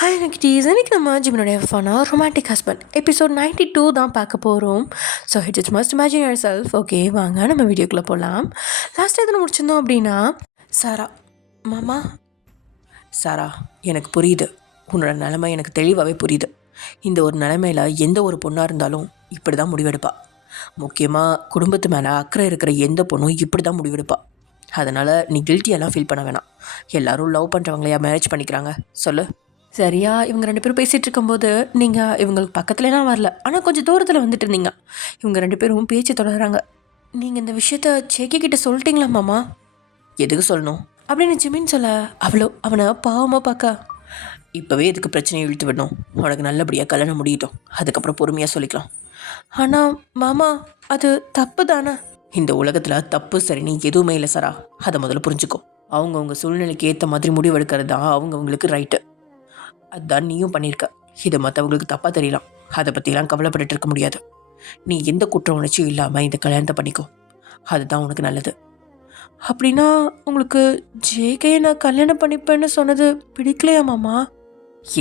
Hi நெக்ஸ்டீஸ் இன்றைக்கி நம்ம ஜிமினுடைய ஃபனாக romantic husband episode 92 தான் பார்க்க போகிறோம். So it's must imagine your self. Okay வாங்க நம்ம வீடியோக்குள்ளே போகலாம். லாஸ்ட் இதில் முடிச்சிருந்தோம் அப்படின்னா சாரா மாமா. சாரா, எனக்கு புரியுது, உன்னோட நிலைமை எனக்கு தெளிவாகவே புரியுது. இந்த ஒரு நிலைமையில் எந்த ஒரு பொண்ணாக இருந்தாலும் இப்படி தான் முடிவெடுப்பா. முக்கியமாக குடும்பத்து மேலே அக்கறை இருக்கிற எந்த பொண்ணும் இப்படி தான் முடிவெடுப்பா. அதனால் நீ கில்ட்டியெல்லாம் ஃபீல் பண்ண வேணாம். எல்லோரும் லவ் பண்ணுறவங்களையா மேரேஜ் பண்ணிக்கிறாங்க சொல்லு. சரியா, இவங்க 2 பேரும் பேசிகிட்டு இருக்கும்போது நீங்கள் இவங்களுக்கு பக்கத்துலலாம் வரல, ஆனால் கொஞ்சம் தூரத்தில் வந்துட்டு இருந்தீங்க. இவங்க 2 பேரும் பேச்சு தொடர்றாங்க. நீங்கள் இந்த விஷயத்த சேக்கிக்கிட்ட சொல்லிட்டீங்களா மாமா? எதுக்கு சொல்லணும் அப்படின்னு ஜிமின் சொல்ல, அவனை பாவமாக பார்க்க, இப்போவே இதுக்கு பிரச்சனையை இழுத்து விடணும். உனக்கு நல்லபடியாக கல்யாணம் முடியட்டும், அதுக்கப்புறம் பொறுமையாக சொல்லிக்கலாம். ஆனால் மாமா, அது தப்பு தானே? இந்த உலகத்தில் தப்பு சரின்னு எதுவுமே இல்லை சாரா, அதை முதல்ல புரிஞ்சுக்கோ. அவங்கவுங்க சூழ்நிலைக்கு ஏற்ற மாதிரி முடிவெடுக்கிறது தான் அவங்கவுங்களுக்கு ரைட்டு. அதுதான் நீயும் பண்ணியிருக்க. இது மற்றவங்களுக்கு தப்பாக தெரியலாம், அதை பற்றிலாம் கவலைப்பட்டு இருக்க முடியாது. நீ எந்த குற்ற உணர்ச்சியும் இல்லாமல் இந்த கல்யாணத்தை பண்ணிக்கோ, அதுதான் உனக்கு நல்லது. அப்படின்னா உங்களுக்கு ஜேகையை நான் கல்யாணம் பண்ணிப்பேன்னு சொன்னது பிடிக்கலையா மாமா?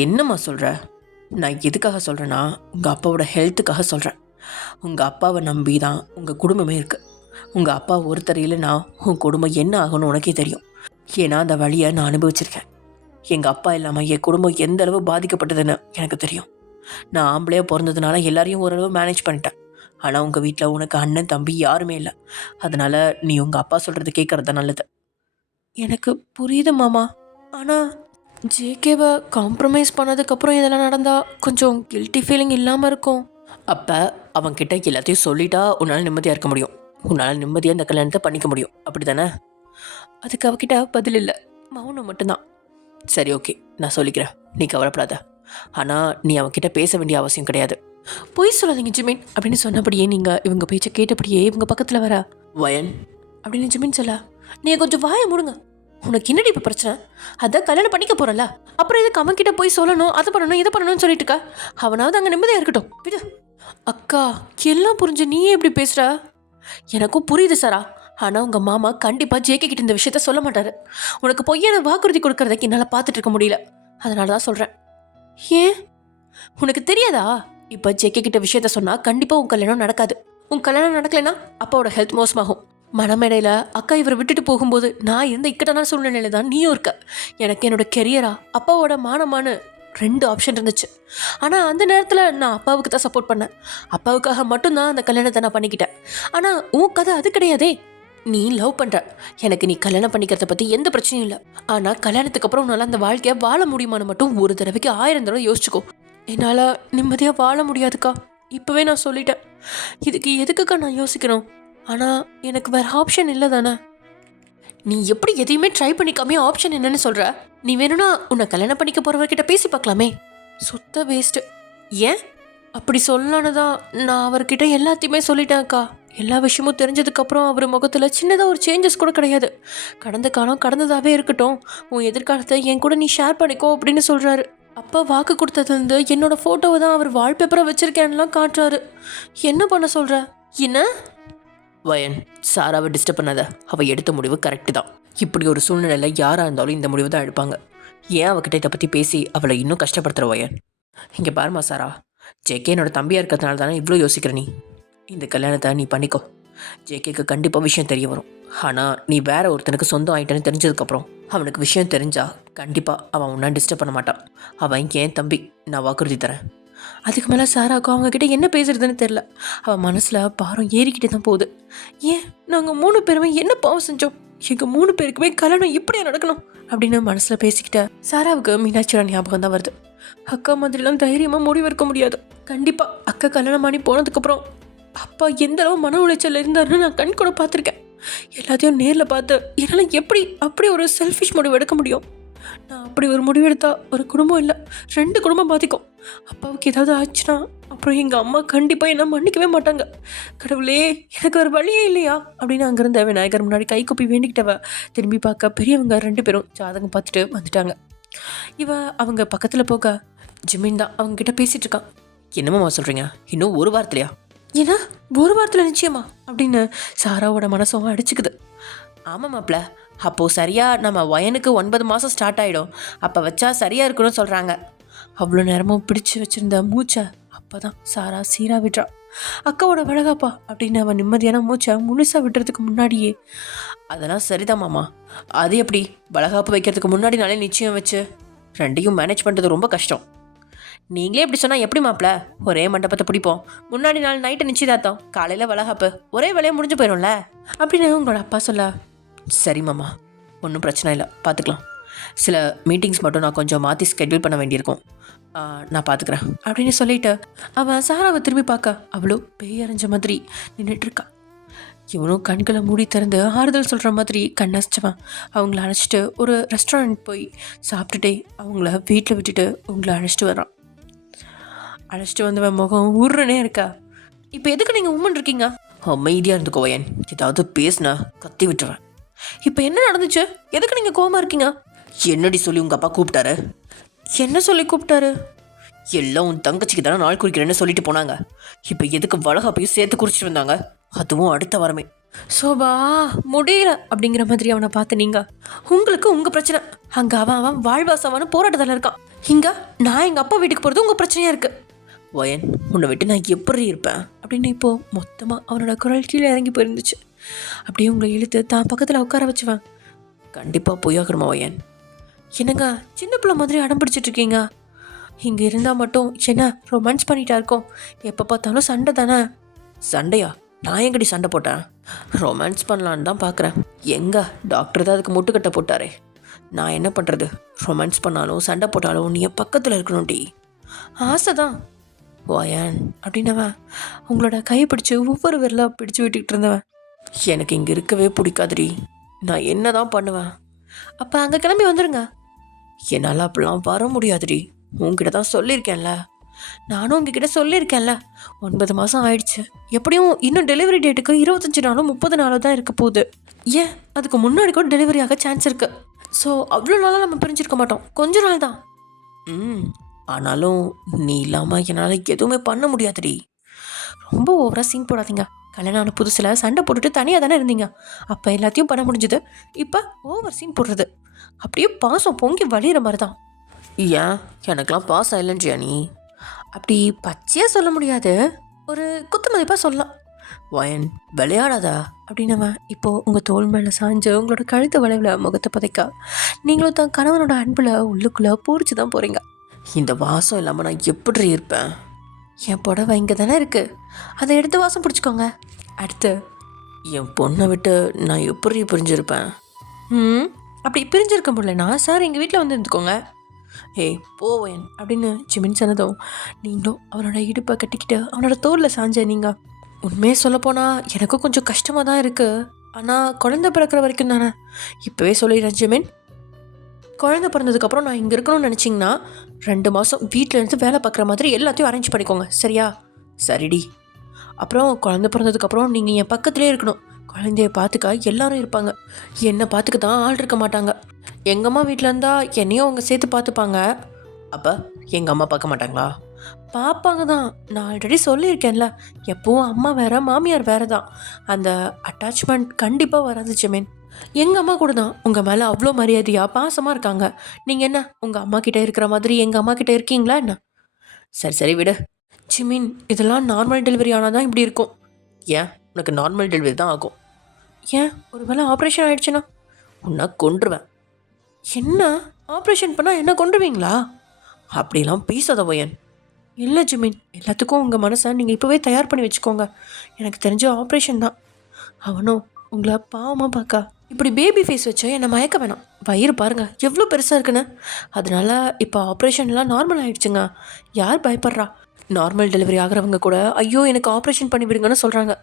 என்னம்மா சொல்கிற? நான் எதுக்காக சொல்கிறேன்னா உங்கள் அப்பாவோட ஹெல்த்துக்காக சொல்கிறேன். உங்கள் அப்பாவை நம்பி தான் உங்கள் குடும்பமே இருக்குது. உங்கள் அப்பா ஒருத்தர் இல்லைன்னா உன் குடும்பம் என்ன ஆகணும்னு உனக்கே தெரியும். ஏன்னா அந்த வழியை நான் அனுபவிச்சிருக்கேன். எங்கள் அப்பா இல்லாமல் என் குடும்பம் எந்த அளவு பாதிக்கப்பட்டதுன்னு எனக்கு தெரியும். நான் ஆம்பளையாக பிறந்ததுனால எல்லாரையும் ஓரளவு மேனேஜ் பண்ணிட்டேன். ஆனால் உங்கள் வீட்டில் உனக்கு அண்ணன் தம்பி யாருமே இல்லை. அதனால் நீ உங்கள் அப்பா சொல்கிறது கேட்குறது தான் நல்லது. எனக்கு புரியுது மாமா, ஆனால் ஜேகேவை காம்ப்ரமைஸ் பண்ணதுக்கப்புறம் இதெல்லாம் நடந்தால் கொஞ்சம் கில்ட்டி ஃபீலிங் இல்லாமல் இருக்கும். அப்போ அவன்கிட்ட எல்லாத்தையும் சொல்லிட்டா உன்னால் நிம்மதியாக இருக்க முடியும். உன்னால் நிம்மதியாக இந்த கல்யாணத்தை பண்ணிக்க முடியும், அப்படி தானே? அதுக்கு அவகிட்ட பதில் இல்லை, மௌனம் மட்டும்தான். சரி, ஓகே, நான் சொல்லிக்கிறேன், நீ கவலைப்படாத. ஆனால் நீ அவன்கிட்ட பேச வேண்டிய அவசியம் கிடையாது. பொய் சொல்லாதீங்க ஜிமின் அப்படின்னு சொன்னபடியே நீங்கள் இவங்க பேச்சை கேட்டபடியே இவங்க பக்கத்தில் வர வயன் அப்படின்னு ஜிமின் சொல்ல, நீங்கள் கொஞ்சம் வாயை மூடுங்க. உனக்கு என்னடி இப்போ பிரச்சனை? அதான் கல்யாணம் பண்ணிக்க போகிறல, அப்புறம் இதுக்கு அவன்கிட்ட போய் சொல்லணும், அதை பண்ணணும் இதை பண்ணணும்னு சொல்லிட்டு இருக்கா. அவனாவது அங்கே நிம்மதியாக இருக்கட்டும், விடு. அக்கா, எல்லாம் புரிஞ்சு நீயே எப்படி பேசுகிற? எனக்கும் புரியுது சாரா, ஆனால் உங்கள் மாமா கண்டிப்பாக ஜேகே கிட்ட இந்த விஷயத்த சொல்ல மாட்டார். உனக்கு பொய்யான வாக்குறுதி கொடுக்கறதுக்கு என்னால் பார்த்துட்டு இருக்க முடியல, அதனால தான் சொல்கிறேன். ஏன் உனக்கு தெரியாதா? இப்போ ஜேகே கிட்ட விஷயத்த சொன்னால் கண்டிப்பாக உன் கல்யாணம் நடக்காது. உன் கல்யாணம் நடக்கலைன்னா அப்பாவோட ஹெல்த் மோசமாகும். மனமேடையில் அக்கா இவரை விட்டுட்டு போகும்போது நான் இருந்த இக்கட்டான சூழ்நிலையில தான் நீயும் இருக்க. எனக்கு என்னோட கெரியரா அப்பாவோட மானமான 2 ஆப்ஷன் இருந்துச்சு. ஆனால் அந்த நேரத்தில் நான் அப்பாவுக்கு தான் சப்போர்ட் பண்ணேன். அப்பாவுக்காக மட்டும்தான் அந்த கல்யாணத்தை நான் பண்ணிக்கிட்டேன். ஆனால் உன் கதை அது கிடையாதே. நீ லவ் பண்ணுற, எனக்கு நீ கல்யாணம் பண்ணிக்கிறத பற்றி எந்த பிரச்சனையும் இல்லை. ஆனால் கல்யாணத்துக்கு அப்புறம் உன்னால் அந்த வாழ்க்கையை வாழ முடியுமான்னு மட்டும் ஒரு தடவைக்கு 1000 தடவை யோசிச்சுக்கோ. என்னால் நிம்மதியாக வாழ முடியாதுக்கா, இப்போவே நான் சொல்லிட்டேன். இதுக்கு எதுக்குக்கா நான் யோசிக்கணும்? ஆனால் எனக்கு வேறு ஆப்ஷன் இல்லை தானே. நீ எப்படி எதையுமே ட்ரை பண்ணிக்காமே ஆப்ஷன் என்னன்னு சொல்கிற? நீ வேணும்னா உன்னை கல்யாணம் பண்ணிக்க போகிறவர்கிட்ட பேசி பார்க்கலாமே. சுத்த வேஸ்ட்டு. ஏன் அப்படி சொல்லலான்னு தான் நான் அவர்கிட்ட எல்லாத்தையுமே சொல்லிட்டேன் அக்கா. எல்லா விஷயமும் தெரிஞ்சதுக்கப்புறம் அவர் முகத்தில் சின்னதாக ஒரு சேஞ்சஸ் கூட கிடையாது. கடந்த காலம் கடந்ததாகவே இருக்கட்டும், உன் எதிர்காலத்தை என் கூட நீ ஷேர் பண்ணிக்கோ அப்படின்னு சொல்கிறாரு. அப்பா வாக்கு கொடுத்ததுலேருந்து என்னோட ஃபோட்டோவை தான் அவர் வால்பேப்பரை வச்சுருக்கேன்லாம் காட்டுறாரு. என்ன பண்ண சொல்கிற? என்ன வயன், சாராவை டிஸ்டர்ப் பண்ணாத. அவள் எடுத்த முடிவு கரெக்டு தான். இப்படி ஒரு சூழ்நிலையில் யாராக இருந்தாலும் இந்த முடிவு தான் எடுப்பாங்க. ஏன் அவகிட்ட இதை பற்றி பேசி அவளை இன்னும் கஷ்டப்படுத்துகிற வயன்? இங்கே பாருமா சாரா, ஜேகே என்னோட தம்பியாக இருக்கிறதுனால தானே இவ்வளோ யோசிக்கிற நீ. இந்த கல்யாணத்தை நீ பண்ணிக்கோ. ஜேகேக்கு கண்டிப்பாக விஷயம் தெரிய வரும். ஆனால் நீ வேற ஒருத்தனுக்கு சொந்தம் ஆகிட்டேன்னு தெரிஞ்சதுக்கப்புறம் அவனுக்கு விஷயம் தெரிஞ்சால் கண்டிப்பாக அவன் உன்னை டிஸ்டர்ப் பண்ண மாட்டான். அவன் ஏன் தம்பி, நான் வாக்குறுதி தரேன். அதுக்கு மேலே சாராக்கும் அவங்கக்கிட்ட என்ன பேசுறதுன்னு தெரில. அவன் மனசில் பாரம் ஏறிக்கிட்டே தான் போகுது. ஏன் நாங்கள் 3 பேருமே என்ன பாவம் செஞ்சோம்? எங்கள் 3 பேருக்குமே கல்யாணம் இப்படியா நடக்கணும் அப்படின்னு மனசில் பேசிக்கிட்ட சாராவுக்கு மீனாட்சியோட ஞாபகம் தான் வருது. அக்கா மாதிரிலாம் தைரியமாக முடிவெடுக்க முடியாது. கண்டிப்பாக அக்கா கல்யாணம் பண்ணி போனதுக்கப்புறம் அப்பா எந்த அளவு மன உளைச்சல் இருந்தாருன்னு நான் கண் கூட பார்த்துருக்கேன். எல்லாத்தையும் நேரில் பார்த்து என்னால் எப்படி அப்படி ஒரு செல்ஃபிஷ் முடிவு எடுக்க முடியும்? நான் அப்படி ஒரு முடிவு எடுத்தா ஒரு குடும்பம் இல்லை 2 குடும்பம் பாதிக்கும். அப்பாவுக்கு ஏதாவது ஆச்சுன்னா அப்புறம் எங்கள் அம்மா கண்டிப்பாக என்ன மன்னிக்கவே மாட்டாங்க. கடவுளே, எனக்கு ஒரு வழியே இல்லையா அப்படின்னு அங்கேருந்த விநாயகர் முன்னாடி கை கூப்பி வேண்டிக்கிட்டவ திரும்பி பார்க்க பெரியவங்க 2 பேரும் ஜாதகம் பார்த்துட்டு வந்துட்டாங்க. அவங்க பக்கத்தில் போக ஜிமின் தான் அவங்ககிட்ட பேசிகிட்டு இருக்கான். என்னம்மா சொல்கிறீங்க? இன்னும் 1 வாரத்துலையா? ஏன்னா 1 வாரத்தில் நிச்சயமா அப்படின்னு சாராவோட மனசும் அடிச்சுக்குது. ஆமாம் மாப்பிள்ள, அப்போது சரியாக நம்ம வயனுக்கு 9 மாதம் ஸ்டார்ட் ஆகிடும். அப்போ வச்சா சரியாக இருக்கணும்னு சொல்கிறாங்க. அவ்வளோ நேரமும் பிடிச்சு வச்சுருந்த மூச்சை அப்போ தான் சாரா சீராக விட்றா. அக்காவோட வளகாப்பா அப்படின்னு அவன் நிம்மதியான மூச்சை முழுசாக விட்டுறதுக்கு முன்னாடியே, அதெல்லாம் சரிதான் மாமா, அது எப்படி வளகாப்பு வைக்கிறதுக்கு முன்னாடி நாளே நிச்சயம் வச்சு ரெண்டையும் மேனேஜ் பண்ணுறது ரொம்ப கஷ்டம். நீங்களே இப்படி சொன்னால் எப்படி மாப்பிள்ள? ஒரே மண்டபத்தை பிடிப்போம், முன்னாடி நாள் நைட்டு நிச்சயதார்த்தம், காலையில் வளகாப்பு, ஒரே வேலையை முடிஞ்சு போயிடும்ல அப்படின்னு உங்களோட அப்பா சொல்ல, சரி மாமா, ஒன்றும் பிரச்சனை இல்லை, பார்த்துக்கலாம். சில மீட்டிங்ஸ் மட்டும் நான் கொஞ்சம் மாற்றி ஸ்கெட்யூல் பண்ண வேண்டியிருக்கும், நான் பார்த்துக்கிறேன் அப்படின்னு சொல்லிட்டு அவன் சாராவை திரும்பி பார்க்க அவ்வளோ பேயறிஞ்ச மாதிரி நின்றுட்டுருக்கா. இவனும் கண்களை மூடி திறந்து ஆறுதல் சொல்கிற மாதிரி கண்ணசிச்சவன் அவங்கள அழைச்சிட்டு ஒரு ரெஸ்டாரண்ட் போய் சாப்பிட்டுட்டே அவங்கள வீட்டில் விட்டுட்டு உங்களை அழைச்சிட்டு வரான். அழைச்சிட்டு வந்தவன் முகம் ஊர்றனே இருக்கா. இப்போ எதுக்கு நீங்கள் உம்மன் இருக்கீங்க? அமைதியாக இருந்துக்கோயன், ஏதாவது பேசுனா கத்தி விட்டுறேன். இப்போ என்ன நடந்துச்சு? எதுக்கு நீங்கள் கோவமாக இருக்கீங்க? என்னடி சொல்லி உங்கள் அப்பா கூப்பிட்டாரு? என்ன சொல்லி கூப்பிட்டாரு? எல்லாம் உன் தங்கச்சிக்கு தானே நாள் குறிக்கிறேன்னு சொல்லிட்டு போனாங்க. இப்போ எதுக்கு வளகாப்பையும் சேர்த்து குறிச்சிட்டு வந்தாங்க, அதுவும் அடுத்த வாரமே. சோபா முடியல அப்படிங்கிற மாதிரி அவனை பார்த்து நீங்கள், உங்களுக்கு உங்கள் பிரச்சனை, அங்கே அவன் வாழ்வாசவான போராட்டத்தில் இருக்கான், இங்கே நான் எங்கள் அப்பா வீட்டுக்கு போகிறது உங்கள் பிரச்சனையாக இருக்குது. வயன், உன்னை விட்டு நான் எப்படி இருப்பேன் அப்படின்னு இப்போது மொத்தமாக அவனோட குரல் கீழே இறங்கி போயிருந்துச்சு. அப்படியே உங்களை இழுத்து தான் பக்கத்தில் உட்கார வச்சுவேன். கண்டிப்பாக போயாகணுமா வயன்? என்னங்க சின்ன பிள்ளை மாதிரி அடம் பிடிச்சிட்ருக்கீங்க? இங்கே இருந்தால் மட்டும் என்ன ரொமான்ஸ் பண்ணிட்டா இருக்கோம், எப்போ பார்த்தாலும் சண்டை தானே. சண்டையா? நான் எங்கடி சண்டை போட்டேன்? ரொமான்ஸ் பண்ணலான்னு தான் பார்க்குறேன். எங்கே டாக்டர் தான் அதுக்கு முட்டுக்கட்டை போட்டாரே. நான் என்ன பண்ணுறது? ரொமான்ஸ் பண்ணாலும் சண்டை போட்டாலும் நீ என் பக்கத்தில் இருக்கணும்டி. ஆசை தான் வயன் அப்படின்னவன் உங்களோட கையை பிடிச்சி ஒவ்வொரு விரலாக பிடிச்சி விட்டுக்கிட்டு இருந்தவன், எனக்கு இங்கே இருக்கவே பிடிக்காதுடி, நான் என்ன தான் பண்ணுவேன்? அப்போ அங்கே கிளம்பி வந்துடுங்க. என்னால் அப்படிலாம் வர முடியாதுடி, உங்ககிட்ட தான் சொல்லியிருக்கேன்ல. நானும் உங்ககிட்ட சொல்லியிருக்கேன்ல, 9 மாதம் ஆயிடுச்சு, எப்படியும் இன்னும் டெலிவரி டேட்டுக்கு 25 நாளோ 30 நாளோ தான் இருக்க போகுது. ஏன் அதுக்கு முன்னாடி கூட டெலிவரி ஆக சான்ஸ் இருக்குது. ஸோ அவ்வளோ நாளாக நம்ம பிரிஞ்சிருக்க மாட்டோம், கொஞ்ச நாள் தான். ஆனாலும் நீ இல்லாமல் என்னால் எதுவுமே பண்ண முடியாதுடி. ரொம்ப ஓவராக சீன் போடாதீங்க. கல்யாணம் ஆன புதுசில் சண்டை போட்டுட்டு தனியாக தானே இருந்தீங்க, அப்போ எல்லாத்தையும் பண்ண முடிஞ்சுது. இப்போ ஓவர் சீன் போடுறது அப்படியே பாசம் பொங்கி வழிகிற மாதிரி தான். ஏன் எனக்கெல்லாம் பாசம் இல்லைன்றியா நீ? அப்படி பச்சையாக சொல்ல முடியாது, ஒரு குத்து மதிப்பாக சொல்லலாம். வயன் விளையாடாதா அப்படின்னவன் இப்போது உங்கள் தோல் மேலே சாஞ்சு உங்களோட கழுத்து வளைவில் முகத்தை புதைக்க, நீங்களும் தான் கணவனோட அன்பில் உள்ளுக்குள்ளே பூரிச்சு தான் போகிறீங்க. இந்த வாசம் இல்லாமல் நான் எப்படி இருப்பேன்? என் புடவை இங்கே தானே இருக்குது, அதை எடுத்து வாசம் பிடிச்சிக்கோங்க. அடுத்து என் பொண்ணை விட்டு நான் எப்படி பிரிஞ்சிருப்பேன்? அப்படி பிரிஞ்சிருக்க முடியலனா சார் எங்கள் வீட்டில் வந்து இருந்துக்கோங்க. ஏய் போவேன் அப்படின்னு ஜிமின் சொன்னதும் நீங்களும் அவனோட இடுப்பை கட்டிக்கிட்டு அவனோட தோலில் சாஞ்ச. நீங்கள் உண்மையே சொல்லப்போனால் எனக்கும் கொஞ்சம் கஷ்டமாக தான் இருக்குது, ஆனால் குழந்தை பிறக்கிற வரைக்கும் தானே. இப்போவே சொல்லிடுறேன் ஜிமின், குழந்தை பிறந்ததுக்கப்புறம் நான் இங்கே இருக்கணும்னு நினச்சிங்கன்னா 2 மாதம் வீட்டில் இருந்து வேலை பார்க்குற மாதிரி எல்லாத்தையும் அரேஞ்ச் பண்ணிக்கோங்க, சரியா? சரிடி. அப்புறம் குழந்தை பிறந்ததுக்கப்புறம் நீங்கள் என் பக்கத்துலேயே இருக்கணும், குழந்தைய பார்த்துக்க எல்லாரும் இருப்பாங்க, என்னை பார்த்துக்க தான் ஆள் இருக்க மாட்டாங்க. எங்கள் அம்மா வீட்டில் இருந்தால் என்னையும் அவங்க சேர்த்து பார்த்துப்பாங்க. அப்போ எங்கள் அம்மா பார்க்க மாட்டாங்களா? பார்ப்பாங்க தான், நான் ஆல்ரெடி சொல்லியிருக்கேன்ல, எப்போவும் அம்மா வேறு மாமியார் வேறு தான், அந்த அட்டாச்மெண்ட் கண்டிப்பாக வராது ஜிமின். எங்கள் அம்மா கூட தான் உங்கள் மேலே அவ்வளோ மரியாதையாக பாசமாக இருக்காங்க. நீங்கள் என்ன உங்கள் அம்மா கிட்டே இருக்கிற மாதிரி எங்கள் அம்மா கிட்டே இருக்கீங்களா என்ன? சரி சரி விடு ஜிமின், இதெல்லாம் நார்மல் டெலிவரி ஆனால் தான் இப்படி இருக்கும். ஏன் உனக்கு நார்மல் டெலிவரி தான் ஆகும்? ஏன் ஒரு வேளை ஆப்ரேஷன் ஆகிடுச்சுன்னா உன்னை கொன்றுவேன். என்ன ஆப்ரேஷன் பண்ணால் என்ன கொன்றுவீங்களா? அப்படிலாம் பேசாத வயன். இல்லை ஜிமின், எல்லாத்துக்கும் உங்கள் மனசை நீங்கள் இப்போவே தயார் பண்ணி வச்சுக்கோங்க, எனக்கு தெரிஞ்ச ஆப்ரேஷன் தான். அவனும் உங்களை பாவமாக பார்க்கா இப்படி பேபி ஃபேஸ் வச்சு என்னை மயக்க வேணாம். வயிறு பாருங்கள் எவ்வளோ பெருசாக இருக்குன்னு. அதனால் இப்போ ஆப்ரேஷன்லாம் நார்மல் ஆகிடுச்சுங்க, யார் பயப்படுறா? நார்மல் டெலிவரி ஆகிறவங்க கூட ஐயோ எனக்கு ஆப்ரேஷன் பண்ணி விடுங்கன்னு சொல்கிறாங்க.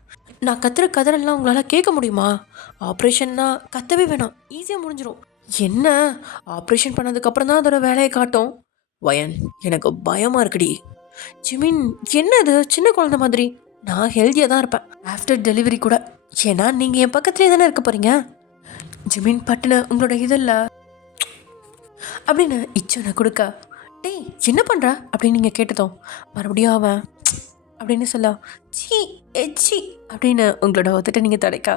நான் கத்துற கதறெல்லாம் உங்களால் கேட்க முடியுமா? ஆப்ரேஷன்னா கத்தவே வேணாம், ஈஸியாக முடிஞ்சிடும். என்ன ஆப்ரேஷன் பண்ணதுக்கப்புறம் தான் அதோட வேலையை காட்டும். வயன் எனக்கு பயமாக இருக்குடி. ஜிமின் என்னது சின்ன குழந்தை மாதிரி? நான் ஹெல்த்தியாக தான் இருப்பேன் ஆஃப்டர் டெலிவரி கூட, ஏன்னா நீங்கள் என் பக்கத்துலேயே தானே இருக்க போகிறீங்க. ஜிமின் பட்டுன்னு உங்களோட இதில் அப்படின்னு இச்சனை கொடுக்க, டேய் என்ன பண்ணுற அப்படின்னு நீங்கள் கேட்டதும் மறுபடியும் அவன் அப்படின்னு சொல்ல, சி எச்சி அப்படின்னு உங்களோட ஒத்துட்டு நீங்கள் தடைக்கா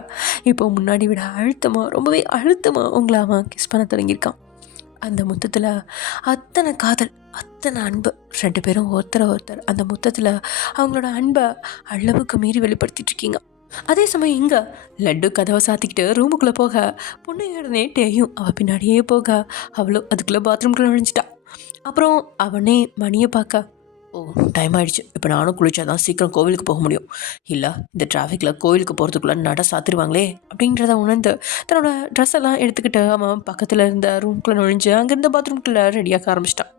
இப்போ முன்னாடி விட அழுத்தமாக ரொம்பவே அழுத்தமாக உங்களை அவன் கிஸ் பண்ண தொடங்கியிருக்கான். அந்த முத்தத்தில் அத்தனை காதல், அத்தனை அன்பு. 2 பேரும் ஒருத்தர் அந்த முத்தத்தில் அவங்களோட அன்பை அளவுக்கு மீறி வெளிப்படுத்திட்டு இருக்கீங்க. அதே சமயம் இங்கே லட்டு கதவை சாத்திக்கிட்டு ரூமுக்குள்ளே போக, பொண்ணையோடனே டேயும் அவள் பின்னாடியே போக, அவளும் அதுக்குள்ளே பாத்ரூம்குள்ளே நுழைஞ்சிட்டா. அப்புறம் அவனே மணியை பார்க்க, ஓ டைம் ஆகிடுச்சு, இப்போ நானும் குளிச்சாதான் சீக்கிரம் கோவிலுக்கு போக முடியும், இல்லை இந்த டிராஃபிக்கில் கோவிலுக்கு போகிறதுக்குள்ளே நட சாத்திடுவாங்களே அப்படின்றத உணர்ந்து தன்னோட ட்ரெஸ் எல்லாம் எடுத்துக்கிட்டு அவன் பக்கத்தில் இருந்த ரூம்குள்ளே நுழைஞ்சு அங்கேருந்த பாத்ரூம்குள்ளே ரெடியாக ஆரம்பிச்சிட்டான்.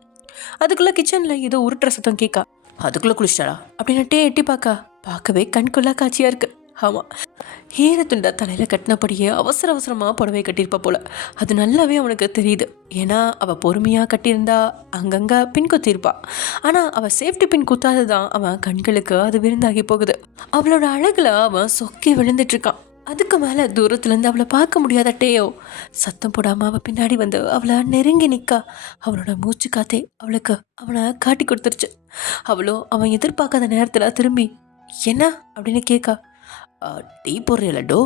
அதுக்குள்ளே கிச்சனில் ஏதோ உருட்டுற சத்தம் கேட்கா. அதுக்குள்ளே குளிச்சிட்டாடா அப்படின்னு டே எட்டி பார்க்கவே கண்குள்ளே காட்சியாக இருக்குது. ஆமாம், ஈரத்துண்டா தலையில் கட்டினபடியே அவசரமாக புடவை கட்டியிருப்பா போல. அது நல்லாவே அவனுக்கு தெரியுது. ஏன்னா அவள் பொறுமையாக கட்டியிருந்தா அங்கங்கே பின் குத்திருப்பா. ஆனால் அவள் சேஃப்டி பின் குத்தாது தான் அவன் கண்களுக்கு அது விருந்தாகி போகுது. அவளோட அழகில் அவன் சொக்கி விழுந்துட்டுருக்கான். அதுக்கு மேலே தூரத்துலேருந்து அவளை பார்க்க முடியாத டேயோ சத்தம் போடாமல் அவள் பின்னாடி வந்து அவளை நெருங்கி நிற்கா. அவளோட மூச்சு காத்தே அவளுக்கு அவனை காட்டி கொடுத்துருச்சு. அவளோ அவன் எதிர்பார்க்காத நேரத்தில் திரும்பி என்ன அப்படின்னு கேட்கா. டீ போடுறிய லட்டு,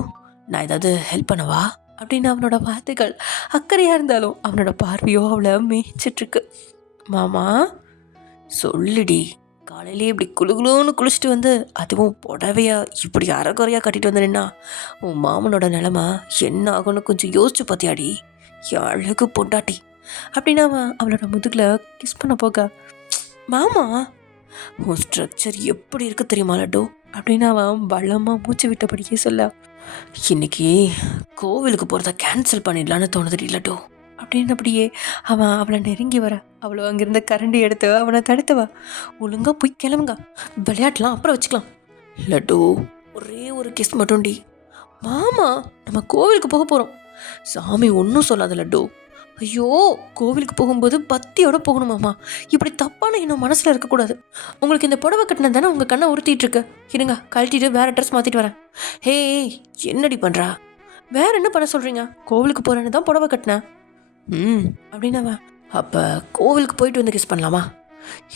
நான் ஏதாவது ஹெல்ப் பண்ணவா அப்படின்னு அவனோட வார்த்தைகள் அக்கறையாக இருந்தாலும் அவனோட பார்வையோ அவளை மேய்ச்சிட்ருக்கு. மாமா சொல்லுடி, காலையிலே இப்படி குளுகுலுன்னு குளிச்சுட்டு வந்து அதுவும் புடவையா இப்படி அரைக்குறையாக கட்டிட்டு வந்துடுன்னா உன் மாமனோட நிலமை என்ன ஆகும்னு கொஞ்சம் யோசிச்சு பார்த்தியாடி, அழகு பொண்டாட்டி அப்படின்னு அவன் அவளோட முதுகில் கிஸ் பண்ண போக, மாமா உன் ஸ்ட்ரக்சர் எப்படி இருக்கு தெரியுமா லட்டு அப்படின்னு அவன் பலமாக மூச்சு விட்டபடியே சொல்ல, இன்னைக்கு கோவிலுக்கு போகிறத கேன்சல் பண்ணிடலான்னு தோணுது லட்டு அப்படின்னபடியே அவன் அவளை நெருங்கி வர, அவ்வளோ அங்கேருந்த கரண்டி எடுத்து அவனை தடுத்தவா, ஒழுங்கா போய் கிளம்புங்க, விளையாட்டலாம் அப்புறம் வச்சுக்கலாம். லட்டு ஒரே ஒரு கிஸ் மட்டும் டி. மாமா நம்ம கோவிலுக்கு போக போகிறோம். சாமி ஒன்றும் சொல்லாத லட்டு. ஐயோ, கோவிலுக்கு போகும்போது பத்தியோட போகணுமாம்மா, இப்படி தப்பான இன்னும் மனசில் இருக்கக்கூடாது. உங்களுக்கு இந்த புடவை கட்டினது தானே உங்கள் கண்ணை உறுத்திட்டு இருக்கு. இருங்க கழட்டிட்டு வேற ட்ரெஸ் மாற்றிட்டு வரேன். ஹே என்னடி பண்ணுறா, வேற என்ன பண்ண சொல்கிறீங்க? கோவிலுக்கு போகிறேன்னு தான் புடவை கட்டினேன். அப்படின்னாவா, அப்போ கோவிலுக்கு போயிட்டு வந்து கிஸ் பண்ணலாமா?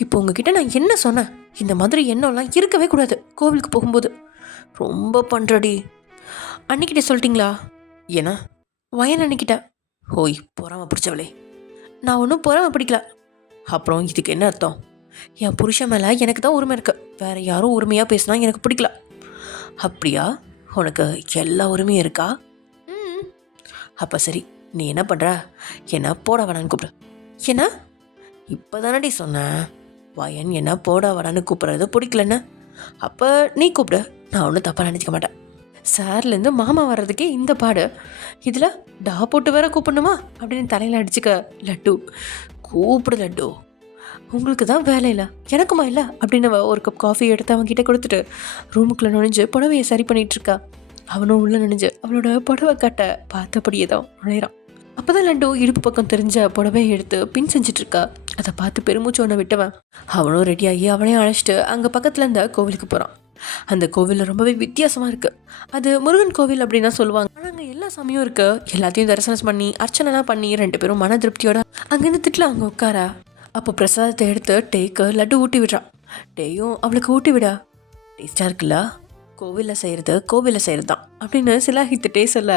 இப்போ உங்ககிட்ட நான் என்ன சொன்னேன்? இந்த மாதிரி எண்ணம்லாம் இருக்கவே கூடாது கோவிலுக்கு போகும்போது. ரொம்ப பண்ணுறடி. அன்னிக்கிட்டே சொல்லிட்டீங்களா? ஏன்னா வயன் அன்னிக்கிட்ட. ஹோய் பொறாம பிடிச்சவளே, நான் ஒன்றும் பொறாம பிடிக்கல. அப்புறம் இதுக்கு என்ன அர்த்தம்? என் புருஷன் மேலே எனக்கு தான் உரிமை இருக்குது, வேறு யாரும் உரிமையாக பேசினா எனக்கு பிடிக்கல. அப்படியா? உனக்கு எல்லா உரிமையும் இருக்கா? அப்போ சரி, நீ என்ன பண்ணுற, என்ன போட வேணான்னு கூப்பிடு. என்ன இப்போ தானடி சொன்னேன், வயன் என்ன போட வேணான்னு கூப்பிட்றது பிடிக்கலன்னு. அப்போ நீ கூப்பிடு, நான் ஒன்றும் தப்பாக நினச்சிக்க மாட்டேன். சார்லேருந்து மாமா வர்றதுக்கே இந்த பாடு, இதில் டா போட்டு வேற கூப்பிடணுமா அப்படின்னு தலையில் அடிச்சுக்க. லட்டு கூப்பிடு லட்டு, உங்களுக்கு தான் வேலை இல்லை எனக்குமா இல்லை அப்படின்னு ஒரு கப் காஃபி எடுத்து அவன்கிட்ட கொடுத்துட்டு ரூமுக்குள்ளே நுழைஞ்சு புடவையை சரி பண்ணிகிட்ருக்கா. அவனும் உள்ளே நுழைஞ்சு அவளோட புடவை கட்ட பார்த்தபடியே தான் நுழையிறான். அப்போ தான் லட்டு இடுப்பு பக்கம் தெரிஞ்ச புடவையை எடுத்து பின் செஞ்சிட்ருக்கா. அதை பார்த்து பெருமூச்சு ஒன்று விட்டவன் அவனும் ரெடியாகி அவனையும் அழைச்சிட்டு அங்கே பக்கத்தில் இருந்த கோவிலுக்கு போகிறான். அந்த கோவிலில் ரொம்பவே வித்தியாசமாக இருக்குது. அது முருகன் கோவில் அப்படின்னு தான் சொல்லுவாங்க. ஆனால் அங்கே எல்லா சாமியும் இருக்குது. எல்லாத்தையும் தரிசனம் பண்ணி அர்ச்சனைலாம் பண்ணி 2 பேரும் மன திருப்தியோட அங்கேருந்து திட்டில் அவங்க உட்காரா. அப்போ பிரசாதத்தை எடுத்து டேக்கு லட்டு ஊட்டி விடுறான். டேயும் அவளுக்கு ஊட்டி விடா. டேஸ்டாக இருக்குல்ல, கோவிலில் செய்கிறது தான் அப்படின்னு சிலாகித்துட்டே சொல்ல,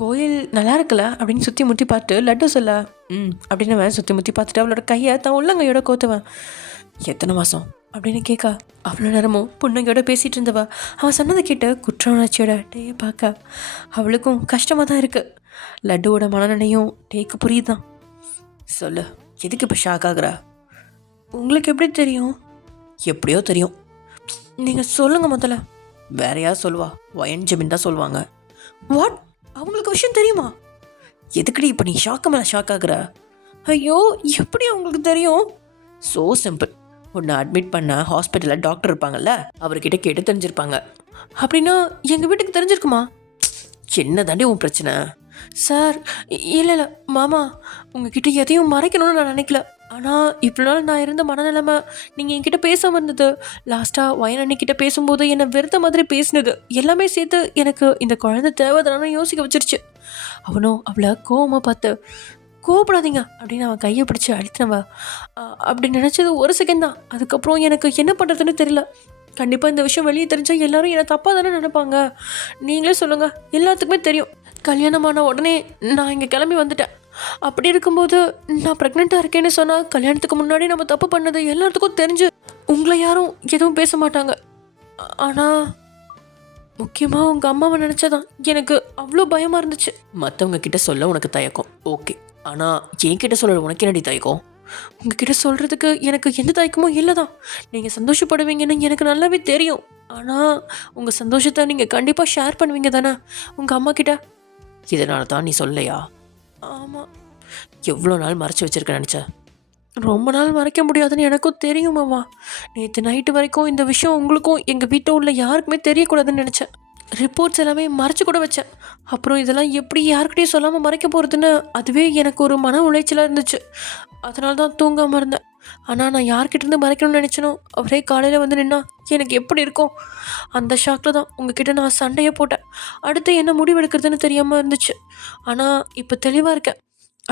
கோயில் நல்லா இருக்குல்ல அப்படின்னு சுற்றி முற்றி பார்த்து லட்டு சொல்ல, அப்படின்னு அவன் சுற்றி முற்றி பார்த்துட்டு அவளோட கையை தான் உள்ளங்கையோட கோத்துவன். எத்தனை மாதம் அப்படின்னு கேட்கா. அவ்வளோ நேரமும் புன்னகையோட பேசிகிட்டு இருந்தவா அவன் சொன்னதை கேட்டு குற்ற உணர்ச்சியோட டேயை பார்க்க அவளுக்கும் கஷ்டமாக தான் இருக்குது. லட்டுவோட மனநிலையும் டேக்கு புரியுதான். சொல்லு, எதுக்கு இப்போ ஷாக் ஆகுறா? உங்களுக்கு எப்படி தெரியும்? எப்படியோ தெரியும். நீங்கள் சொல்லுங்கள் முதல்ல. வேற யார் சொல்லுவா? வயன் ஜெமின் தான் சொல்லுவாங்க. வாட்? அவங்களுக்கு விஷயம் தெரியுமா? எதுக்கடி இப்போ நீ ஷாக்கு மேலே ஷாக் ஆகுற? ஐயோ, எப்படி அவங்களுக்கு தெரியும்? So simple. உன்னை அட்மிட் பண்ண ஹாஸ்பிட்டலில் டாக்டர் இருப்பாங்கல்ல, அவர்கிட்ட கேட்டு தெரிஞ்சிருப்பாங்க. அப்படின்னா எங்கள் வீட்டுக்கு தெரிஞ்சிருக்குமா? என்ன தாண்டி உன் பிரச்சனை? சார் இல்லை மாமா, உங்ககிட்ட எதையும் மறைக்கணும்னு நான் நினைக்கல. ஆனால் இவ்வளோ நாள் நான் இருந்த மனநிலைமை நீங்கள் என்கிட்ட பேசாமல் இருந்தது, லாஸ்ட்டாக வயன் அன்னிக்கிட்ட பேசும்போது என்னை வெறுத்த மாதிரி பேசினது எல்லாமே சேர்த்து எனக்கு இந்த குழந்தை தேவைதானு யோசிக்க வச்சிருச்சு. அவனும் அவளை கோவமாக பார்த்து, கோவப்படாதீங்க அப்படின்னு அவன் கையை பிடிச்சி அழுத்தினவா. அப்படி நினச்சது ஒரு செகண்ட் தான். அதுக்கப்புறம் எனக்கு என்ன பண்ணுறதுன்னு தெரியல. கண்டிப்பாக இந்த விஷயம் வெளியே தெரிஞ்சால் எல்லோரும் என்னை தப்பாக தானே நினைப்பாங்க. நீங்களே சொல்லுங்கள், எல்லாத்துக்குமே தெரியும். கல்யாணமான உடனே நான் இங்கே கிளம்பி வந்துட்டேன். அப்படி இருக்கும்போது நான் ப்ரெக்னெண்ட்டாக இருக்கேன்னு சொன்னால் கல்யாணத்துக்கு முன்னாடி நம்ம தப்பு பண்ணது எல்லாத்துக்கும் தெரிஞ்சு உங்களை யாரும் எதுவும் பேச மாட்டாங்க. ஆனால் முக்கியமாக உங்கள் அம்மாவை நினச்சதான் எனக்கு அவ்வளோ பயமாக இருந்துச்சு. மற்றவங்க கிட்ட சொல்ல உனக்கு தயக்கம், ஓகே. ஆனால் என்கிட்ட சொல்ல உனக்கு என்னடி தயக்கம்? உங்ககிட்ட சொல்கிறதுக்கு எனக்கு எந்த தயக்கமும் இல்லை தான். நீங்கள் சந்தோஷப்படுவீங்கன்னு எனக்கு நல்லாவே தெரியும். ஆனால் உங்கள் சந்தோஷத்தை நீங்கள் கண்டிப்பாக ஷேர் பண்ணுவீங்க தானே உங்கள் அம்மா கிட்ட. இதனால தான் நீ சொல்லலையா? ஆமாம். எவ்வளோ நாள் மறைச்சி வச்சிருக்க நினச்ச? ரொம்ப நாள் மறைக்க முடியாதுன்னு எனக்கும் தெரியுமாம்மா. நேற்று நைட்டு வரைக்கும் இந்த விஷயம் உங்களுக்கும் எங்கள் வீட்டில் உள்ள யாருக்குமே தெரியக்கூடாதுன்னு நினச்சேன். ரிப்போர்ட்ஸ் எல்லாமே மறைச்சி கூட வச்சேன். அப்புறம் இதெல்லாம் எப்படி யாருக்கிட்டையும் சொல்லாமல் மறைக்க போகிறதுன்னு அதுவே எனக்கு ஒரு மன உளைச்சலாக இருந்துச்சு. அதனால தான் தூங்காமல் இருந்தேன். ஆனால் நான் யார்கிட்டேருந்து மறைக்கணும்னு நினச்சனோ அவரே காலையில் வந்து நின்னா எனக்கு எப்படி இருக்கும்? அந்த ஷாக்கில் தான் உங்ககிட்ட நான் சண்டையை போட்டேன். அடுத்து என்ன முடிவு எடுக்கிறதுன்னு தெரியாமல் இருந்துச்சு. ஆனால் இப்போ தெளிவாக இருக்கேன்.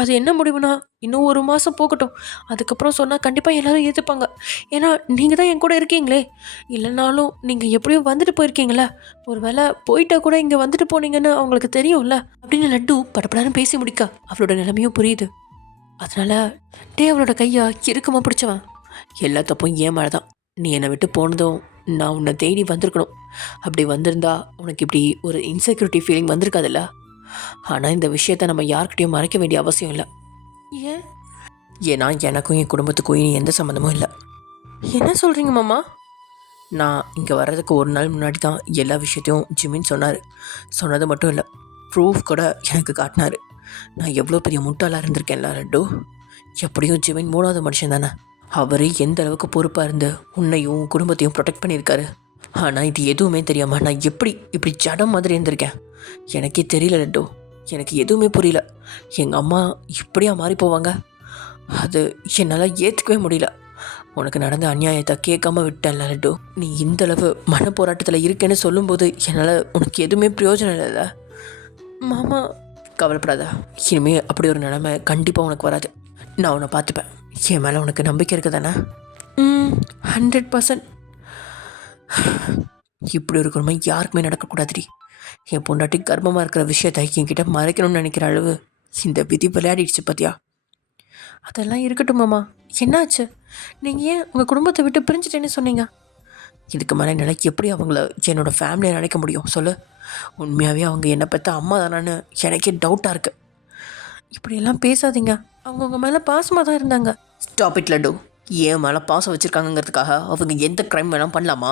அது என்ன முடிவுனா, இன்னும் 1 மாதம் போகட்டும். அதுக்கப்புறம் சொன்னால் கண்டிப்பாக எல்லோரும் ஏற்றுப்பாங்க. ஏன்னா நீங்கள் தான் என் கூட இருக்கீங்களே. இல்லைனாலும் நீங்கள் எப்படியும் வந்துட்டு போயிருக்கீங்களே. ஒரு வேளை போயிட்டா கூட இங்கே வந்துட்டு போனீங்கன்னு அவங்களுக்கு தெரியும்ல அப்படின்னு லட்டு படப்படான்னு பேசி முடிக்க அவளோட நிலைமையும் புரியுது. அதனால் அவளோட கையை இறுக்கமாக பிடிச்சவன், எல்லா தப்பும் ஏன் மேலே தான். நீ என்னை விட்டு போனதும் நான் உன்னை தேடி வந்திருக்கணும். அப்படி வந்திருந்தா உனக்கு இப்படி ஒரு இன்செக்யூரிட்டி ஃபீலிங் வந்திருக்காதுல்ல. ஆனால் இந்த விஷயத்த நம்ம யார்கிட்டையும் மறைக்க வேண்டிய அவசியம் இல்லை. ஏன்? ஏன்னா எனக்கும் என் குடும்பத்துக்கும் இனி எந்த சம்மந்தமும் இல்லை. என்ன சொல்கிறீங்க மாமா? நான் இங்கே வர்றதுக்கு 1 நாள் முன்னாடி தான் எல்லா விஷயத்தையும் ஜிமின் சொன்னார். சொன்னது மட்டும் இல்லை, ப்ரூஃப் கூட எனக்கு காட்டினார். நான் எவ்வளோ பெரிய முட்டாளாக இருந்திருக்கேன்ல லட்டு. எப்படியும் ஜிமின் 3வது மனுஷன் தானே. அவர் எந்த அளவுக்கு பொறுப்பாக இருந்து உன்னையும் குடும்பத்தையும் ப்ரொடெக்ட் பண்ணியிருக்காரு. ஆனால் இது எதுவுமே தெரியாமல் நான் எப்படி இப்படி ஜடம் மாதிரி இருந்திருக்கேன் எனக்கே தெரியல லட்டு. எனக்கு எதுவுமே புரியல. எங்கள் அம்மா இப்படியா மாறி போவாங்க? அது என்னால் ஏற்றுக்கவே முடியல. உனக்கு நடந்த அநியாயத்தை கேட்காம விட்டேன்ல லட்டு. நீ இந்தளவு மன போராட்டத்தில் இருக்கேன்னு சொல்லும்போது என்னால் உனக்கு எதுவுமே பிரயோஜனம் இல்லைல்ல. மாமா கவலைப்படாத. இனிமேல் அப்படி ஒரு நிலைமை கண்டிப்பாக உனக்கு வராது. நான் உன்னை பார்த்துப்பேன். என் மேலே உனக்கு நம்பிக்கை இருக்குது தானே? 100%. இப்படி ஒரு குடும்பம் யாருக்குமே நடக்கக்கூடாதுடி. என் பொண்டாட்டி கர்ப்பமாக இருக்கிற விஷயத்தை என்கிட்ட மறைக்கணும்னு நினைக்கிற அளவு இந்த விதி விளையாடிடுச்சு பார்த்தியா? அதெல்லாம் இருக்கட்டும் மாமா. என்னாச்சு? நீங்கள் ஏன் உங்கள் குடும்பத்தை விட்டு பிரிஞ்சுட்டேன்னு சொன்னீங்க? இதுக்கு மேலே என்னால் எப்படி அவங்கள என்னோடய ஃபேமிலியை நினைக்க முடியும் சொல்லு? உண்மையாகவே அவங்க என்னை பற்றி அம்மா தானான்னு எனக்கே டவுட்டாக இருக்குது. இப்படியெல்லாம் பேசாதீங்க. அவங்க உங்கள் மேலே பாசமாக தான் இருந்தாங்க. Stop it laddu. ஏன் மேலே பாசம் வச்சுருக்காங்கிறதுக்காக அவங்க எந்த க்ரைம் வேணால் பண்ணலாமா?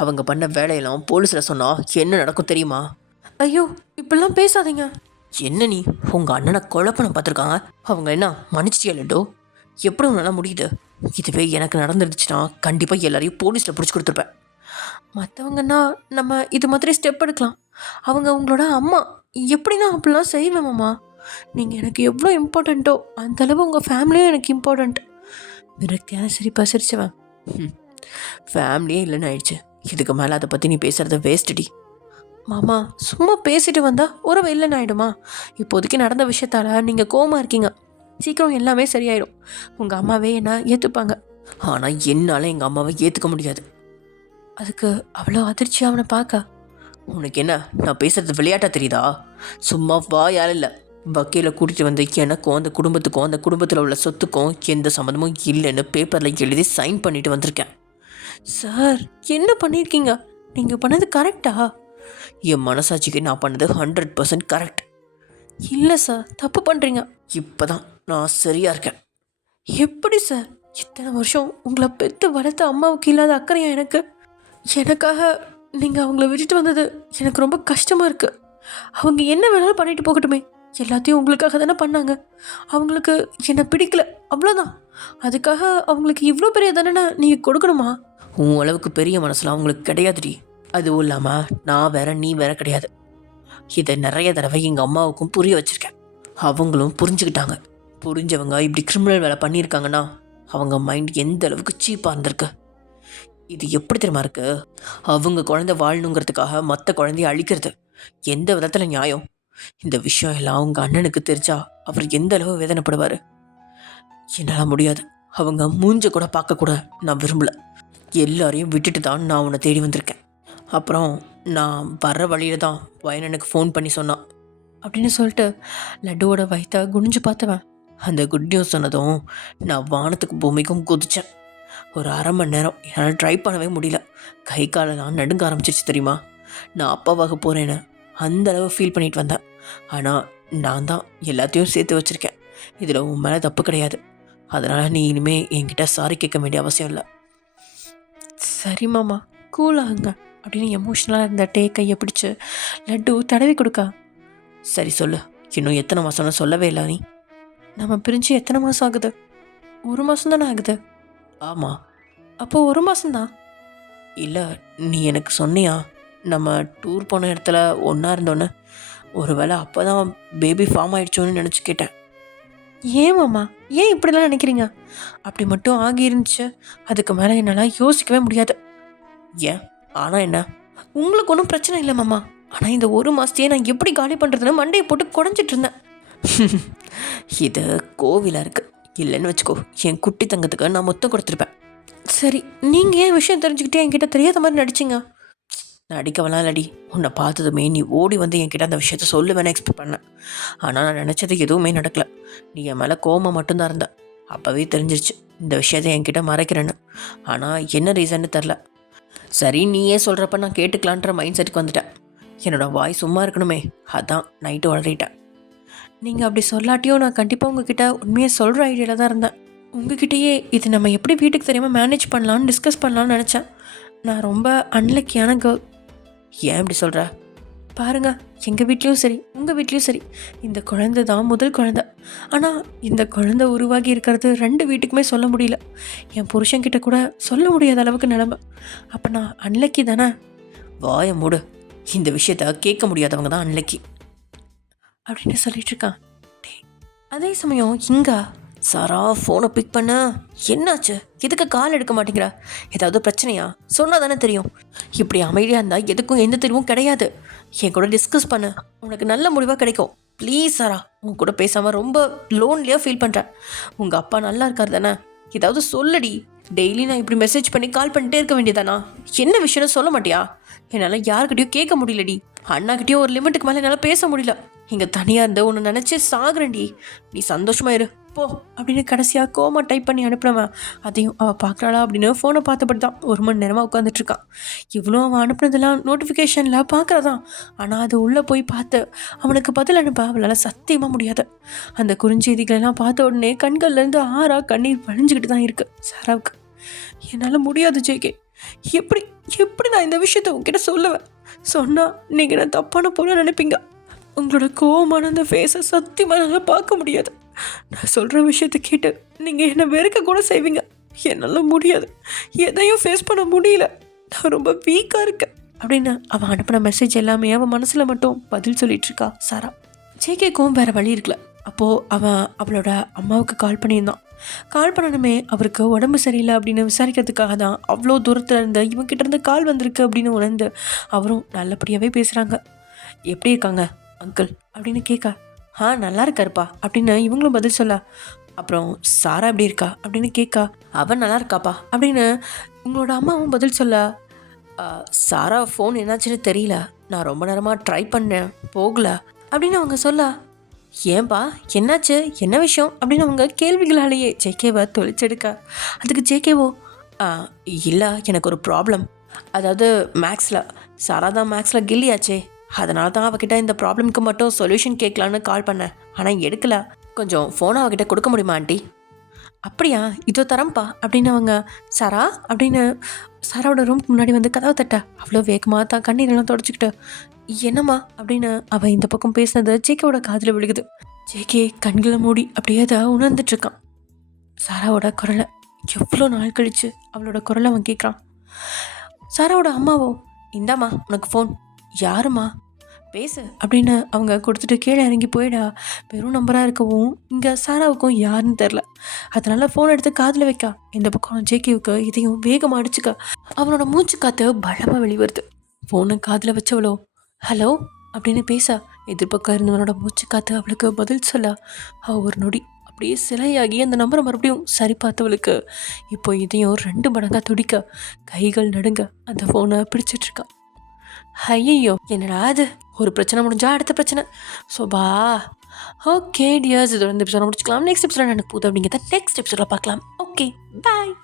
அவங்க பண்ண வேலையெல்லாம் போலீஸில் சொன்னால் என்ன நடக்கும் தெரியுமா? ஐயோ இப்படிலாம் பேசாதீங்க. என்ன நீ உங்கள் அண்ணனை கொலை பண்ண பார்த்துருக்காங்க. அவங்க என்ன மன்னிச்சிட்டியா லட்டு? எப்படி உன்னால முடியுது? இதுவே எனக்கு நடந்துருந்துச்சுன்னா கண்டிப்பாக எல்லாரையும் போலீஸில் பிடிச்சி கொடுத்துருப்பேன். மற்றவங்கன்னா நம்ம இது மாதிரி ஸ்டெப் எடுக்கலாம். அவங்க உங்களோட அம்மா. எப்படின்னா அப்படிலாம் செய்வேன் மாமா. நீங்கள் எனக்கு எவ்வளோ இம்பார்ட்டண்ட்டோ அந்தளவு உங்கள் ஃபேமிலியும் எனக்கு இம்பார்ட்டண்ட். விரக்தியான சிரிப்பாக சிரிச்சவன், ஃபேமிலியே இல்லைன்னு ஆயிடுச்சு. இதுக்கு மேலே அதை பற்றி நீ பேசுகிறத வேஸ்ட்டுடி. மாமா சும்மா பேசிட்டு வந்தால் உறவு இல்லைன்னு ஆகிடுமா? இப்போதைக்கு நடந்த விஷயத்தால் நீங்கள் கோவமாக இருக்கீங்க. சீக்கிரம் எல்லாமே சரியாயிடும். உங்கள் அம்மாவே என்ன ஏற்றுப்பாங்க. ஆனால் என்னால் எங்கள் அம்மாவை ஏற்றுக்க முடியாது. அதுக்கு அவ்வளோ அதிர்ச்சி அவனை பார்க்க. உனக்கு என்ன நான் பேசுகிறது விளையாட்டாக தெரியுதா? சும்மா வாயால் இல்லை, வக்கீலை கூட்டிகிட்டு வந்து எனக்கும் அந்த குடும்பத்துக்கும் அந்த குடும்பத்தில் உள்ள சொத்துக்கும் எந்த சம்மந்தமும் இல்லைன்னு பேப்பரில் எழுதி சைன் பண்ணிட்டு வந்திருக்கேன். சார் என்ன பண்ணியிருக்கீங்க? நீங்கள் பண்ணது கரெக்டா? என் மனசாட்சிக்கு நான் பண்ணது 100% கரெக்ட். இல்லை சார் தப்பு பண்ணுறீங்க. இப்போ தான் நான் சரியாக இருக்கேன். எப்படி சார்? இத்தனை வருஷம் உங்களை பெற்று வளர்த்த அம்மாவுக்கு இல்லாத அக்கறையா எனக்கு? எனக்காக நீங்கள் அவங்கள விட்டுட்டு வந்தது எனக்கு ரொம்ப கஷ்டமாக இருக்குது. அவங்க என்ன வேணாலும் பண்ணிட்டு போகட்டுமே. எல்லாத்தையும் உங்களுக்காக தானே பண்ணாங்க. அவங்களுக்கு என்னை பிடிக்கல, அவ்வளோதான். அதுக்காக அவங்களுக்கு இவ்வளோ பெரிய தண்டனை நீங்கள் கொடுக்கணுமா? உன் அளவுக்கு பெரிய மனசில் அவங்களுக்கு கிடையாதுடி. அதுவும் இல்லாமல் நான் வேற நீ வேற கிடையாது. இதை நிறைய தடவை எங்கள் அம்மாவுக்கும் புரிய வச்சுருக்கேன். அவங்களும் புரிஞ்சுக்கிட்டாங்க. புரிஞ்சவங்க இப்படி கிரிமினல் வேலை பண்ணியிருக்காங்கன்னா அவங்க மைண்ட் எந்த அளவுக்கு சீப்பாக இருந்திருக்கு. இது எப்படி தெரியுமா இருக்கு? அவங்க குழந்தை வாழணுங்கிறதுக்காக மற்ற குழந்தைய அழிக்கிறது எந்த விதத்தில் நியாயம்? இந்த விஷயம் எல்லாம் அவங்க அண்ணனுக்கு தெரிஞ்சா அவர் எந்த அளவு வேதனைப்படுவார். என்னால் முடியாது. அவங்க மூஞ்ச கூட பார்க்க கூட நான் விரும்பல. எல்லாரையும் விட்டுட்டு தான் நான் உன்னை தேடி வந்திருக்கேன். அப்புறம் நான் வர்ற வழியில தான் வயனனுக்கு ஃபோன் பண்ணி சொன்னான். அப்படின்னு சொல்லிட்டு லட்டுவோட வயிற்ற குனிஞ்சு பார்த்தவன் அந்த குட் நியூஸ் சொன்னதும் நான் வானத்துக்கு பூமிக்கும் குதித்தேன். ஒரு அரை மணி நேரம் என்னால் ட்ரை பண்ணவே முடியல. கை காலெல்லாம் நடுங்க ஆரம்பிச்சிருச்சு தெரியுமா. நான் அப்பாவாக போகிறேன்னு அந்தளவு ஃபீல் பண்ணிட்டு வந்தேன். ஆனால் நான் தான் எல்லாத்தையும் சேர்த்து வச்சுருக்கேன். இதில் உன் மேலே தப்பு கிடையாது. அதனால் நீ இனிமேல் என்கிட்ட சாரி கேட்க வேண்டிய அவசியம் இல்லை. சரி மாமா, கூலாகுங்க அப்படின்னு எமோஷ்னலாக இருந்த கையை பிடிச்சி லட்டு தடவி கொடுக்கா. சரி சொல்லு, இன்னும் எத்தனை மாதம்னு சொல்லவே இல்லை நீ. நம்ம பிரிஞ்சு எத்தனை மாதம் ஆகுது? 1 மாதம் தானே ஆகுது. ஆமாம். அப்போது 1 மாதம்தான். இல்லை, நீ எனக்கு சொன்னியா நம்ம டூர் போன இடத்துல ஒன்றா இருந்தோன்னு? ஒரு வேளை அப்போ தான் பேபி ஃபார்ம் ஆகிடுச்சோன்னு நினச்சி கேட்டேன். ஏன் மாமா, ஏன் இப்படிலாம் நினைக்கிறீங்க? அப்படி மட்டும் ஆகியிருந்துச்சு அதுக்கு மேலே என்னால் யோசிக்கவே முடியாது. ஏன் ஆனால் என்ன? உங்களுக்கு ஒன்றும் பிரச்சனை இல்லை மாமா. ஆனால் இந்த 1 மாதத்தையே நான் எப்படி காலி பண்ணுறதுன்னு மண்டையை போட்டு குடஞ்சிட்டு இருந்தேன். இது கோவிலாக இருக்குது. இல்லைன்னு வச்சுக்கோ, என் குட்டி தங்கத்துக்கு நான் மொத்தம் கொடுத்துருப்பேன். சரி, நீங்கள் ஏன் விஷயம் தெரிஞ்சுக்கிட்டே என்கிட்ட தெரியாத மாதிரி நடிச்சிங்க? நடிக்கவெல்லாம் இல்லடி. உன்னை பார்த்ததுமே நீ ஓடி வந்து என்கிட்ட அந்த விஷயத்த சொல்லுவேன்னு எக்ஸ்பெக்ட் பண்ணேன். ஆனால் நான் நினச்சது எதுவுமே நடக்கலை. நீ என் மேலே கோவமாக மட்டும்தான் இருந்த. அப்போவே தெரிஞ்சிருச்சு இந்த விஷயத்தை என்கிட்ட மறைக்கிறேன்னு. ஆனால் என்ன ரீசன்னு தெரில. சரி, நீயே சொல்கிறப்ப நான் கேட்டுக்கலான்ற மைண்ட் செட்டுக்கு வந்துட்டேன். என்னோடய வாய் சும்மா இருக்கணுமே, அதான் நைட்டு வளரிட்டேன். நீங்கள் அப்படி சொல்லாட்டியும் நான் கண்டிப்பாக உங்ககிட்ட உண்மையை சொல்கிற ஐடியாவில் தான் இருந்தேன். உங்ககிட்டயே இது நம்ம எப்படி வீட்டுக்கு தெரியாமல் மேனேஜ் பண்ணலான்னு டிஸ்கஸ் பண்ணலான்னு நினச்சேன். நான் ரொம்ப அன்லக்கியான கேர்ள். ஏன் இப்படி சொல்கிற? பாருங்கள், எங்கள் வீட்லேயும் சரி உங்கள் வீட்லேயும் சரி இந்த குழந்தை தான் முதல் குழந்தை. ஆனால் இந்த குழந்தை உருவாகி இருக்கிறது 2 வீட்டுக்குமே சொல்ல முடியல. என் புருஷன்கிட்ட கூட சொல்ல முடியாத அளவுக்கு நிலமை. அப்போ நான் அன்லக்கி தானே? வாய மூடு. இந்த விஷயத்த கேட்க முடியாதவங்க தான் அன்லக்கி அப்படின்னு சொல்லிட்டு இருக்கான். அதே சமயம் இங்கே சாரா ஃபோனை பிக் பண்ண. என்னாச்சு? எதுக்கு கால் எடுக்க மாட்டேங்கிற? ஏதாவது பிரச்சனையா? சொன்னால் தானே தெரியும். இப்படி அமைதியாக இருந்தால் எதுக்கும் எந்த தெளிவும் கிடையாது. என் கூட டிஸ்கஸ் பண்ண, உனக்கு நல்ல முடிவாக கிடைக்கும். ப்ளீஸ் சாரா, உன் கூட பேசாமல் ரொம்ப லோன்லியாக ஃபீல் பண்ணுறேன். உங்கள் அப்பா நல்லா இருக்கார் தானே? ஏதாவது சொல்லடி. டெய்லி நான் இப்படி மெசேஜ் பண்ணி கால் பண்ணிட்டே இருக்க வேண்டியதானா? என்ன விஷயம்னு சொல்ல மாட்டியா? என்னால் யாருக்கிட்டையும் கேட்க முடியலடி. அண்ணாக்கிட்டேயும் ஒரு லிமிட்டுக்கு மேலே என்னால் பேச முடியல. இங்கே தனியாக இருந்து ஒன்று நினச்சி சாகுறேன்டி. நீ சந்தோஷமாக இரு போ அப்படின்னு கடைசியாக கோமா டைப் பண்ணி அனுப்புனவன் அதையும் அவள் பார்க்குறாளா அப்படின்னு ஃபோனை பார்த்தபடி தான் 1 மணி நேரமாக உட்காந்துட்ருக்கான். இவ்வளோ அவன் அனுப்புனதெல்லாம் நோட்டிஃபிகேஷனில் பார்க்குறதான். ஆனால் அது உள்ளே போய் பார்த்து அவனுக்கு பதில் அனுப்ப அவளால் சத்தியமாக முடியாது. அந்த குறுஞ்செய்திகளெல்லாம் பார்த்த உடனே கண்கள்லேருந்து கண்ணீர் வழிஞ்சிக்கிட்டு தான் இருக்குது சாராவுக்கு. என்னால் முடியாது ஜேகே. எப்படி எப்படி நான் இந்த விஷயத்த உங்ககிட்ட சொல்லுவேன்? சொன்னால் நீங்கள் நான் தப்பான போல நினைப்பீங்க. உங்களோட கோவமான அந்த ஃபேஸை சத்தியமாக நல்லா பார்க்க முடியாது. நான் சொல்கிற விஷயத்த கேட்டு நீங்கள் என்னை வெறுக்க கூட செய்வீங்க. என்னால் முடியாது. எதையும் ஃபேஸ் பண்ண முடியல. நான் ரொம்ப வீக்காக இருக்கேன் அப்படின்னு அவன் அனுப்பின மெசேஜ் எல்லாமே அவன் மனசில் மட்டும் பதில் சொல்லிகிட்ருக்கா சாரா. ஜேகேக்கும் வேறு வழி இருக்கல. அப்போது அவன் அவளோட அம்மாவுக்கு கால் பண்ணியிருந்தான். கால் பண்ணணுமே, அவருக்கு உடம்பு சரியில்லை அப்படின்னு விசாரிக்கிறதுக்காக தான் அவ்வளோ தூரத்தில் இருந்து இவன்கிட்ட இருந்து கால் வந்திருக்கு அப்படின்னு உணர்ந்து அவரும் நல்லபடியாகவே பேசுகிறாங்க. எப்படி இருக்காங்க அங்கிள் அப்படின்னு கேட்க, நல்லா இருக்காருப்பா அப்படின்னு இவங்களும் பதில் சொல்ல. அப்புறம் சாரா எப்படி இருக்கா அப்படின்னு கேட்க, அவன் நல்லா இருக்காப்பா அப்படின்னு உங்களோட அம்மாவும் பதில் சொல்ல. சாரா ஃபோன் என்னாச்சுன்னு தெரியல, நான் ரொம்ப நேரமாக ட்ரை பண்ணேன் போகல அப்படின்னு அவங்க சொல்ல. ஏன்பா என்னாச்சு, என்ன விஷயம் அப்படின்னு அவங்க கேள்விகளாலேயே ஜேகேவை தொலைச்செடுக்க. அதுக்கு ஜேகேவோ, இல்லை எனக்கு ஒரு ப்ராப்ளம். அதாவது மேக்ஸில் சாரா தான் மேக்ஸில் கில்லியாச்சே, அதனால தான் அவகிட்ட இந்த ப்ராப்ளம்க்கு மட்டும் சொல்யூஷன் கேட்கலான்னு கால் பண்ணேன். ஆனால் எடுக்கல. கொஞ்சம் ஃபோனை அவகிட்ட கொடுக்க முடியுமா ஆண்டி? அப்படியா, இதோ தரம்பா அப்படின்னு அவங்க சாரா அப்படின்னு சாராவோட ரூம்க்கு முன்னாடி வந்து கதவை தட்ட. அவ்வளோ வேகமாக தான் கண்ணீரெல்லாம் தொடச்சிக்கிட்டு, என்னம்மா அப்படின்னு அவன் இந்த பக்கம் பேசினது ஜேகேவோட காதில் விழுகுது. ஜேகே கண்களை மூடி அப்படியே அதை உணர்ந்துட்டுருக்கான். சாராவோட குரலை எவ்வளோ நாள் கழித்து அவளோட குரலை அவன் கேட்குறான். சாராவோட அம்மாவோ, இந்தாம்மா உனக்கு ஃபோன். யாருமா பேசு அப்படின்னு அவங்க கொடுத்துட்டு கீழே இறங்கி போயிடா. வெறும் நம்பராக இருக்கவும் இங்கே சாராவுக்கும் யாருன்னு தெரில. அதனால் ஃபோன் எடுத்து காதில் வைக்க. இந்த பக்கம் ஜேகேவுக்கு இதையும் வேகமாக அடிச்சுக்க. அவனோட மூச்சு காற்று பலமாக வெளிவருது. ஃபோனை காதில் வச்சவளோ ஹலோ அப்படின்னு பேச, எதிர்பக்கம் இருந்தவனோட மூச்சு காற்று அவளுக்கு பதில் சொல்ல. அவள் ஒரு நொடி அப்படியே சிலையாகி அந்த நம்பரை மறுபடியும் சரி பார்த்தவளுக்கு இப்போ இதையும் 2 மடங்காக துடிக்க, கைகள் நடுங்க அந்த ஃபோனை பிடிச்சிட்ருக்கா. ஐயையோ! என்னடா இது! ஒரு பிரச்சனை முடிஞ்சா அடுத்த பிரச்சனை. சோபா! ஓகே டியர்ஸ், இதோட இந்த எபிசோட முடிச்சுக்கலாம். நெக்ஸ்ட் எபிசோட என்ன நடக்க போகுது அப்படிங்கிறத நெக்ஸ்ட் எபிசோட்ல பார்க்கலாம். ஓகே, பாய்.